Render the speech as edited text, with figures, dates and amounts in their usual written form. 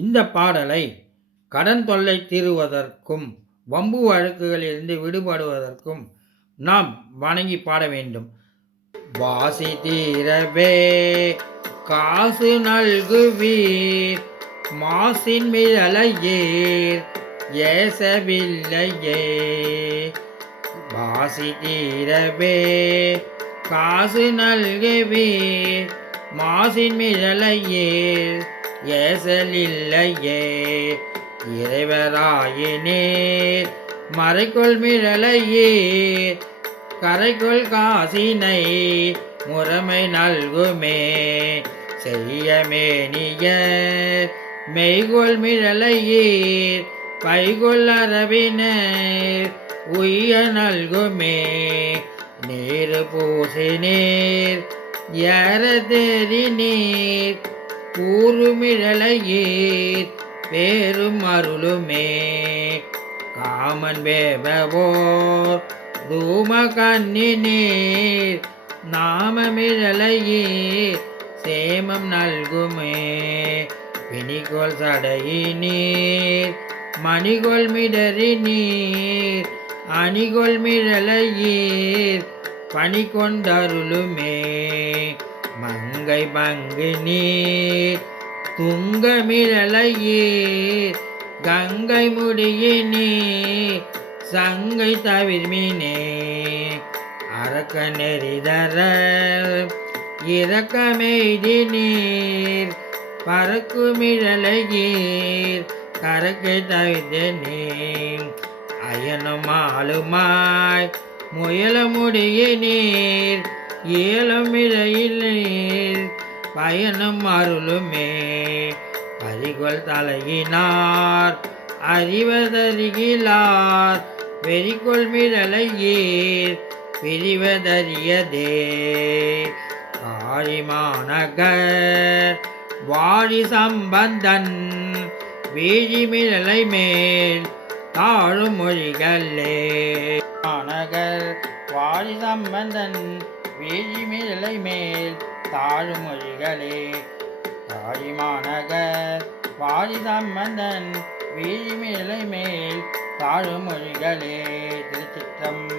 இந்த பாடலை கடன் தொல்லை தீருவதற்கும் வம்பு வழக்குகளிலிருந்து விடுபடுவதற்கும் நாம் வணங்கி பாட வேண்டும். வாசி தீரவே காசு நல்குவீர், மாசின் மிழலையீர் ஏசவில்லையே. வாசி தீரவே காசு நல்குவீர், மாசின் மிழலையீர் ஏசலில்லையே. இறைவராயினீர் மறைக்குள் மிழலையீர், கரைக்குள் காசினை முறைமை நல்குமே. செய்யமேனியர் மெய்கொள் மிழலையீர், பைகொள் அரவினர் உய்ய நல்குமே. நீரு பூசினீர் ஏற தெரிநீர், கூறுமிழலையீர் பேரும் அருளுமே. காமன் வேபவோர் தூம கண்ணினீர், நாமமிழலையீர் சேமம் நல்குமே. பிணிகொள் சடையினீர் மணிகொள் மிடறினீர், அணிகொள் மிழலையீர் பணி கொண்டருளுமே. மங்கை பங்கு நீர் துங்கமிழலையீர், கங்கை முடியினீர் சங்கை தவிர்மினே. அரக்க நெறிதர இரக்கமெய்தினீர், பறக்குமிழலையீர் கரக்கை தவிர்த்தனீர். அயனும் ஆளுமாய் முயல முடியினீர், இயலும் இழையினீர் பயனும் அருளுமே. பரிகொள் தலையினார் அறிவதறிகிலார், வெறிகொள் மிழலையீர் பிரிவதறியதே. காரிமாநகர் வாழி சம்பந்தன் வீழிமிழலை மேல் தாழும் மொழிகளே. மாநகர் வாழி சம்பந்தன் வீழிமிழலை மேல் தாழும் மொழிகளே. காரிமாநகர் வாழி சம்பந்தன் வீழிமிழலை மேல் தாழும் மொழிகளே. திருச்சிற்றம்பலம்.